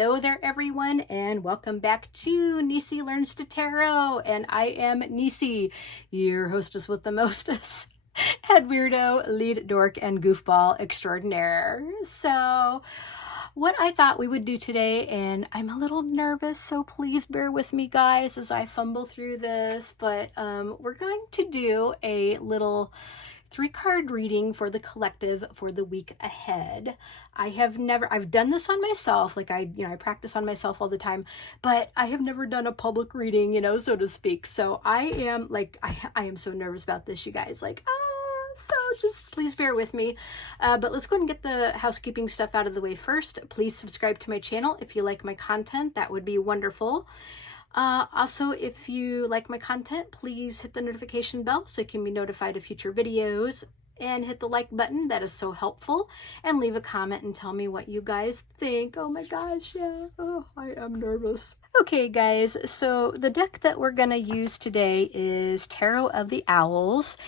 Hello there everyone, and welcome back to Nisi Learns to Tarot, and I am Nisi, your hostess with the mostest, head weirdo, lead dork, and goofball extraordinaire. So what I thought we would do today, and I'm a little nervous, so please bear with me guys as I fumble through this, but we're going to do a little 3-card reading for the collective for the week ahead. I've done this on myself, like I practice on myself all the time, but I have never done a public reading, so to speak. So I am so nervous about this, you guys, so just please bear with me. But let's go ahead and get the housekeeping stuff out of the way first. Please subscribe to my channel if you like my content. That would be wonderful. Also, if you like my content, please hit the notification bell so you can be notified of future videos, and hit the like button. That is so helpful. And leave a comment and tell me what you guys think. Oh my gosh, yeah. Oh, I am nervous. Okay, guys, so the deck that we're going to use today is Tarot of the Owls.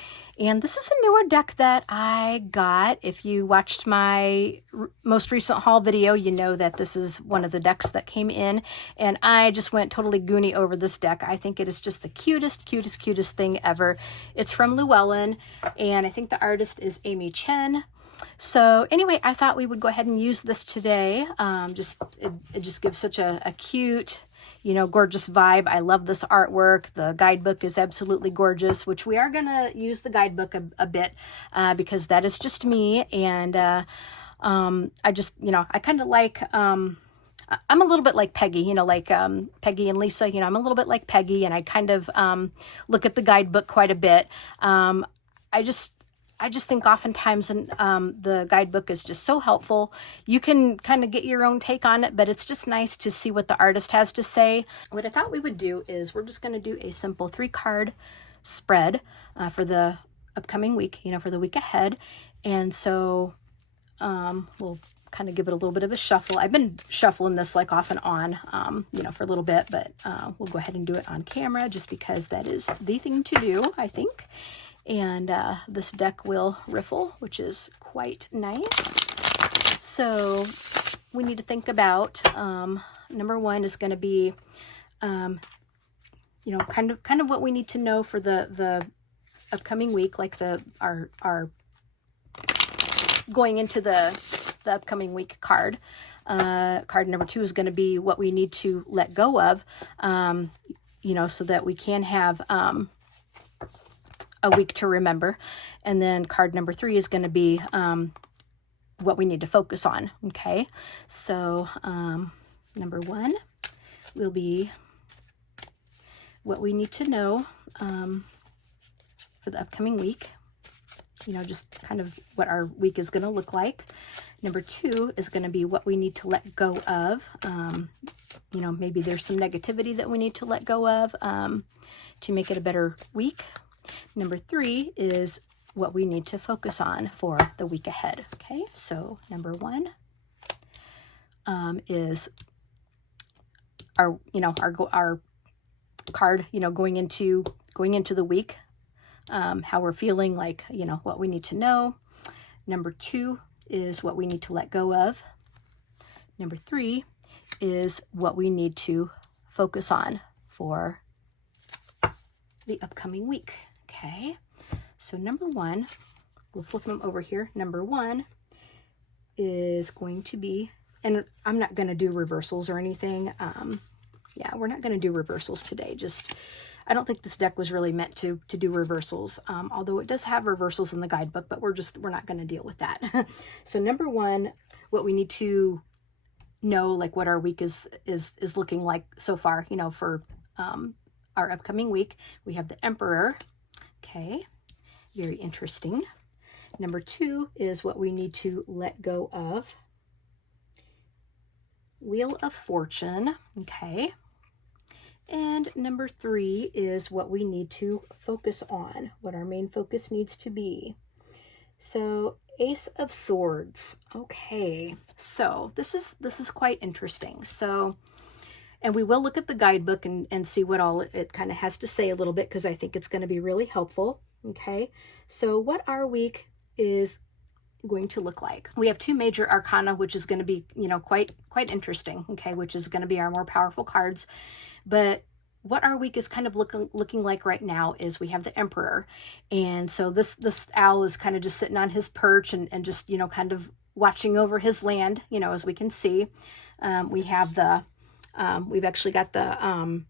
And this is a newer deck that I got. If you watched my most recent haul video, you know that this is one of the decks that came in. And I just went totally Goonie over this deck. I think it is just the cutest thing ever. It's from Llewellyn, and I think the artist is Amy Chen. So anyway, I thought we would go ahead and use this today. It just gives such a cute, gorgeous vibe. I love this artwork. The guidebook is absolutely gorgeous, which we are going to use the guidebook a bit because that is just me. And I kind of like, I'm a little bit like Peggy, Peggy and Lisa, I'm a little bit like Peggy, and I kind of look at the guidebook quite a bit. I just think oftentimes the guidebook is just so helpful. You can kind of get your own take on it, but it's just nice to see what the artist has to say. What I thought we would do is we're just going to do a simple 3-card spread for the upcoming week, for the week ahead. And so we'll kind of give it a little bit of a shuffle. I've been shuffling this like off and on, for a little bit, but we'll go ahead and do it on camera just because that is the thing to do, I think. And this deck will riffle, which is quite nice. So we need to think about, number one is going to be, kind of what we need to know for the upcoming week, like our going into the upcoming week card. Card number 2 is going to be what we need to let go of, so that we can have, a week to remember. And then card number 3 is going to be what we need to focus on. Okay, so number 1 will be what we need to know for the upcoming week, just kind of what our week is going to look like. Number 2 is going to be what we need to let go of. Maybe there's some negativity that we need to let go of to make it a better week. Number 3 is what we need to focus on for the week ahead. Okay, so number 1 is our card, going into the week, how we're feeling, like, what we need to know. Number 2 is what we need to let go of. Number 3 is what we need to focus on for the upcoming week. Okay, so number 1, we'll flip them over here. Number 1 is going to be, and I'm not going to do reversals or anything. Yeah, we're not going to do reversals today. I don't think this deck was really meant to do reversals, although it does have reversals in the guidebook, but we're not going to deal with that. So number 1, what we need to know, like what our week is looking like so far, for our upcoming week. We have the Emperor. Okay, very interesting. Number 2 is what we need to let go of. Wheel of Fortune. Okay. And number 3 is what we need to focus on, what our main focus needs to be. So Ace of Swords. Okay, so this is quite interesting. So, and we will look at the guidebook and see what all it kind of has to say a little bit, because I think it's going to be really helpful. Okay, so what our week is going to look like. We have 2 major arcana, which is going to be, quite interesting, okay, which is going to be our more powerful cards. But what our week is kind of looking like right now is we have the Emperor. And so this owl is kind of just sitting on his perch and just, kind of watching over his land, as we can see. We have we've actually got the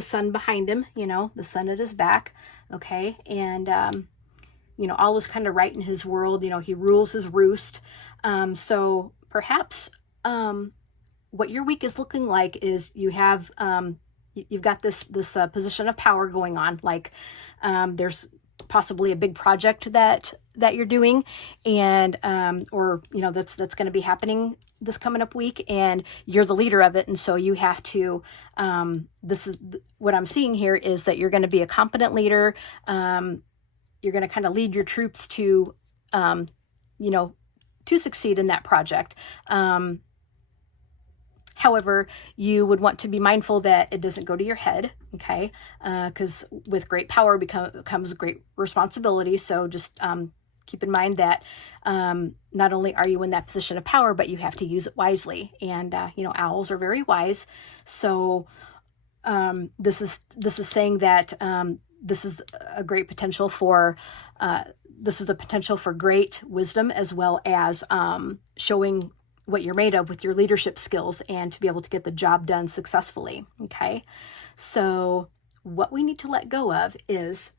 sun behind him, the sun at his back. Okay. And, all is kind of right in his world. He rules his roost. So perhaps, what your week is looking like is you have, you've got this position of power going on. Like, there's possibly a big project that you're doing, and or that's going to be happening this coming up week, and you're the leader of it, and so you have to. This is what I'm seeing here is that you're going to be a competent leader. You're going to kind of lead your troops to, to succeed in that project. However, you would want to be mindful that it doesn't go to your head, okay? Because with great power comes great responsibility. So just keep in mind that not only are you in that position of power, but you have to use it wisely. And owls are very wise. So this is saying that this is a great potential for. This is the potential for great wisdom, as well as showing what you're made of with your leadership skills and to be able to get the job done successfully. Okay. So what we need to let go of is,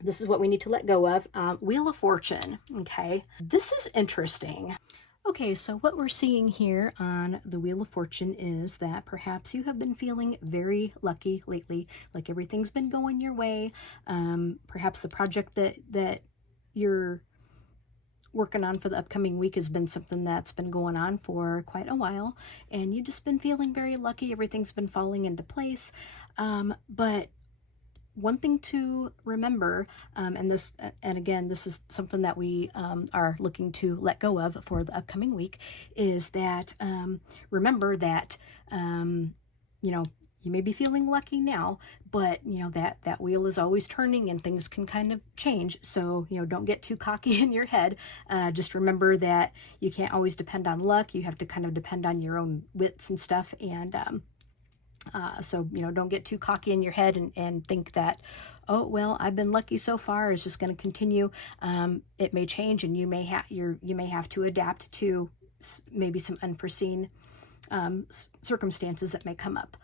this is what we need to let go of. Wheel of Fortune. Okay. This is interesting. Okay. So what we're seeing here on the Wheel of Fortune is that perhaps you have been feeling very lucky lately, like everything's been going your way. Perhaps the project that you're working on for the upcoming week has been something that's been going on for quite a while, and you've just been feeling very lucky. Everything's been falling into place. But one thing to remember, and again, this is something that we are looking to let go of for the upcoming week, is that remember that you may be feeling lucky now, but that wheel is always turning and things can kind of change. So, don't get too cocky in your head. Just remember that you can't always depend on luck. You have to kind of depend on your own wits and stuff. And so, don't get too cocky in your head and think that, oh, well, I've been lucky so far, it's just going to continue. It may change, and you may have to adapt to maybe some unforeseen circumstances that may come up.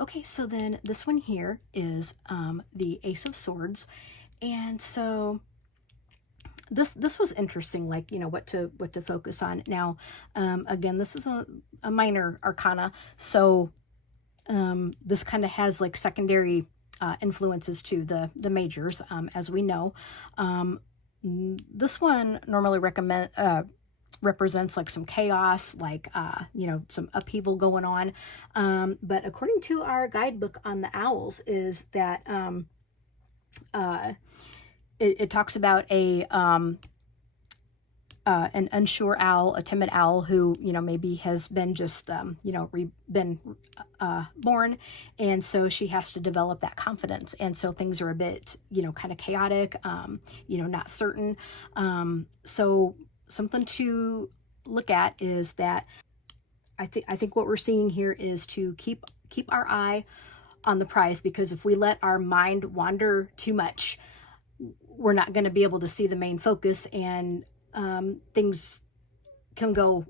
Okay, so then this one here is the Ace of Swords, and so this was interesting, like what to focus on. Now, again, this is a minor arcana, so this kind of has like secondary influences to the majors, as we know. This one normally represents like some chaos, like some upheaval going on, but according to our guidebook on the owls is that it talks about an unsure owl, a timid owl who maybe has been just been born, and so she has to develop that confidence, and so things are a bit kind of chaotic, not certain. So something to look at is that I think what we're seeing here is to keep our eye on the prize, because if we let our mind wander too much, we're not going to be able to see the main focus, and things could go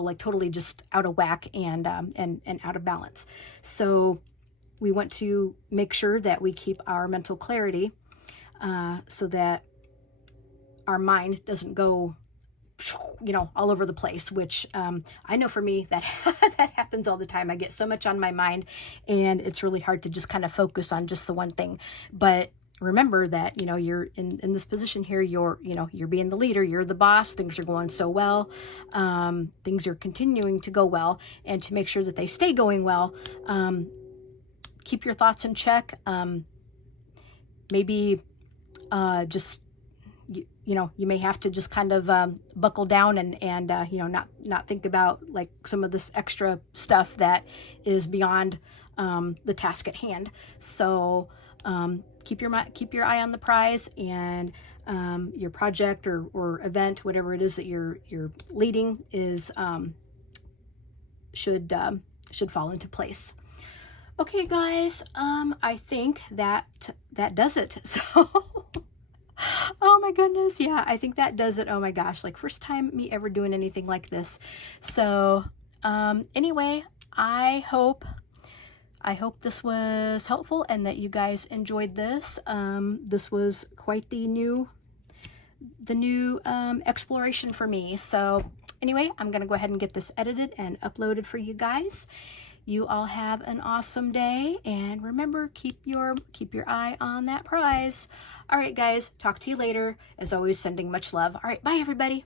like totally just out of whack and out of balance. So we want to make sure that we keep our mental clarity, so that our mind doesn't go all over the place, which I know for me that that happens all the time. I get so much on my mind, and it's really hard to just kind of focus on just the one thing. But remember that you're in this position here, you're being the leader, you're the boss, things are going so well, things are continuing to go well, and to make sure that they stay going well, keep your thoughts in check. Maybe just you may have to just kind of buckle down and not think about like some of this extra stuff that is beyond the task at hand. So keep your eye on the prize, and your project or event, whatever it is that you're leading, is should fall into place. Okay, guys, I think that does it. So, oh my goodness, yeah, I think that does it. Oh my gosh, like first time me ever doing anything like this. So, anyway, I hope this was helpful and that you guys enjoyed this. This was quite the new exploration for me. So anyway, I'm gonna go ahead and get this edited and uploaded for you guys. You all have an awesome day, and remember, keep your eye on that prize. All right, guys, talk to you later. As always, sending much love. All right, bye everybody.